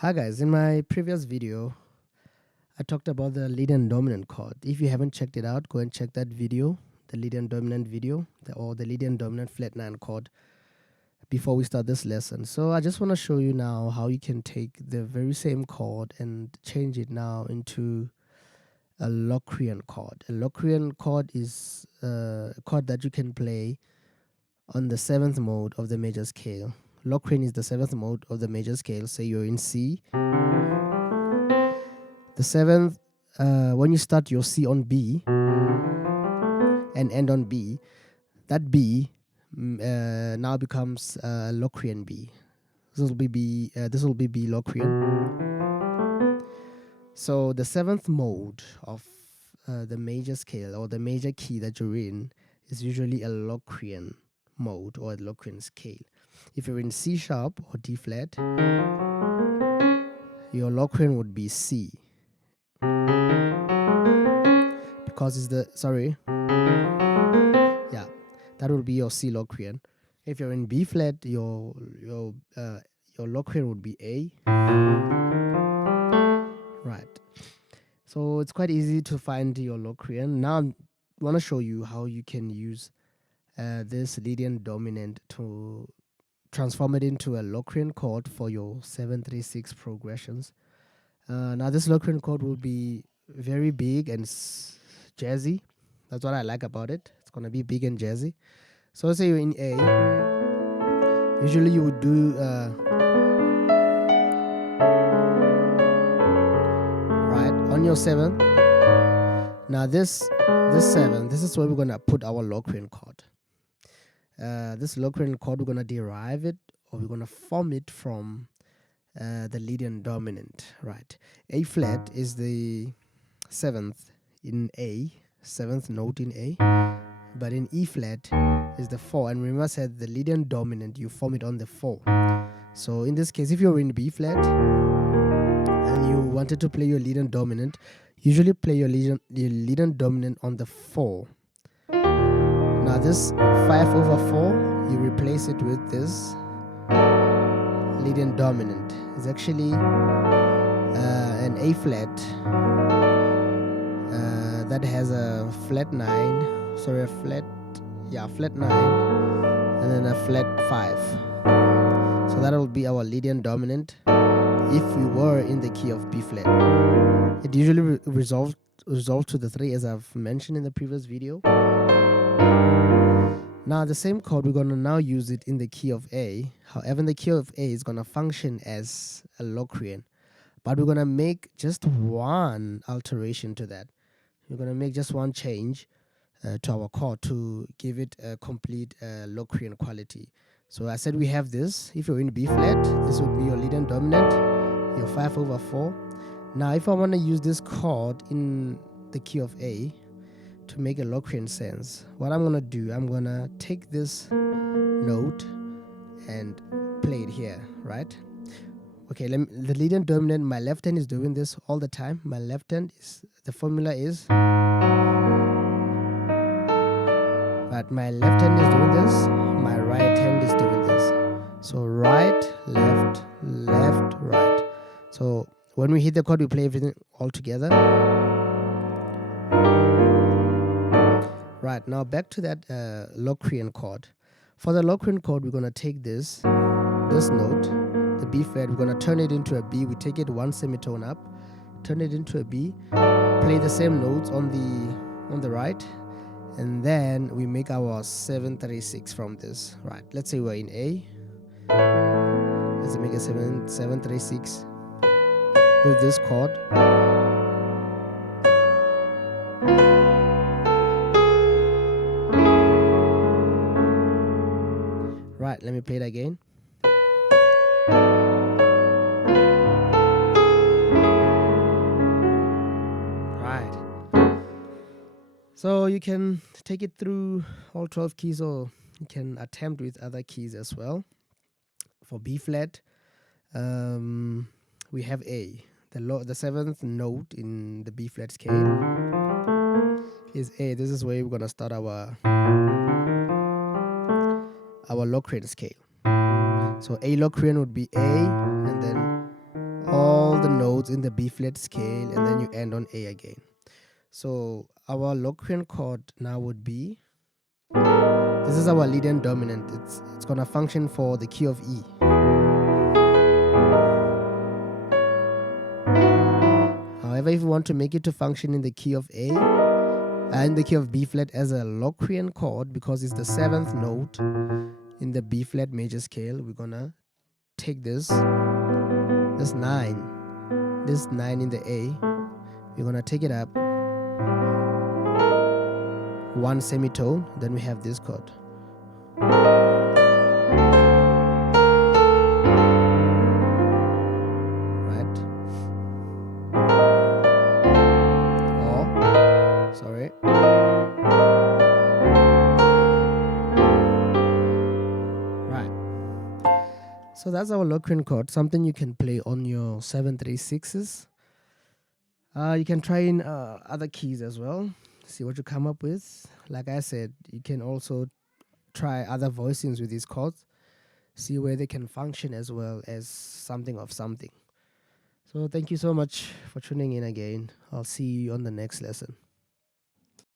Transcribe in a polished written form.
Hi guys, in my previous video, I talked about the Lydian dominant chord. If you haven't checked it out, go and check that video, the Lydian dominant video, or the Lydian dominant flat 9 chord before we start this lesson. So I just want to show you now how you can take the very same chord and change it now into a Locrian chord. A Locrian chord is a chord that you can play on the 7th mode of the major scale. Locrian is the 7th mode of the major scale. Say you're in C. The 7th, when you start your C on B and end on B, that B now becomes Locrian B. This will be B. This will be B Locrian. So the 7th mode of the major scale or the major key that you're in is usually a Locrian mode or a Locrian scale. If you're in C sharp or D flat, your Locrian would be C. Because it's the that will be your C Locrian. If you're in B flat, your Locrian would be A. Right. So it's quite easy to find your Locrian. Now I want to show you how you can use this Lydian dominant to transform it into a Locrian chord for your 736 progressions. Now this Locrian chord will be very big and jazzy. That's what I like about it. It's gonna be big and jazzy. So let's say you're in A. Usually you would do right on your 7th. Now this 7, this is where we're gonna put our Locrian chord. This Locrian chord, we're gonna derive it, or we're gonna form it from the Lydian dominant. Right. A flat is the 7th in A, 7th note in A, but in E flat is the 4. And remember I said the Lydian dominant, you form it on the 4. So in this case, if you're in B flat and you wanted to play your Lydian dominant, usually play your Lydian dominant on the 4. Now this 5/4, you replace it with this Lydian dominant. It's actually an A flat that has a flat 9, sorry, flat 9, and then a flat 5. So that will be our Lydian dominant if we were in the key of B flat. It usually resolves to the 3, as I've mentioned in the previous video. Now the same chord, we're gonna now use it in the key of A. However, in the key of A, it's gonna function as a Locrian, but we're gonna make just one alteration to that. We're gonna make just one change to our chord to give it a complete Locrian quality. So I said we have this. If you're in B flat, this would be your Lydian dominant, your 5/4. Now if I want to use this chord in the key of A to make a Locrian sense, what I'm gonna do, I'm gonna take this note and play it here, right? Okay, the Lydian dominant, my left hand is doing this all the time. My left hand is, the formula is, but my left hand is doing this, my right hand is doing this. So right, left, left, right. So when we hit the chord, we play everything all together. Right, now back to that Locrian chord. For the Locrian chord, we're gonna take this note, the B flat, we're gonna turn it into a B. We take it one semitone up, turn it into a B, play the same notes on the right, and then we make our 736 from this. Right, let's say we're in A. Let's make a 736 with this chord. Right, let me play it again. Right. So you can take it through all 12 keys, or you can attempt with other keys as well. For B flat, we have A. The 7th note in the B flat scale is A. This is where we're gonna start our Locrian scale. So A Locrian would be A, and then all the notes in the B flat scale, and then you end on A again. So our Locrian chord now would be, this is our Lydian dominant. It's gonna function for the key of E. However, if you want to make it to function in the key of A and the key of B flat as a Locrian chord, because it's the 7th note in the B flat major scale, we're gonna take this 9 in the A, we're gonna take it up 1 semitone, then we have this chord. Right? Or, sorry. Right. So that's our Locrian chord, something you can play on your 736s. You can try in other keys as well, see what you come up with. Like I said, you can also try other voicings with these chords, see where they can function as well as something of something. So thank you so much for tuning in again. I'll see you on the next lesson.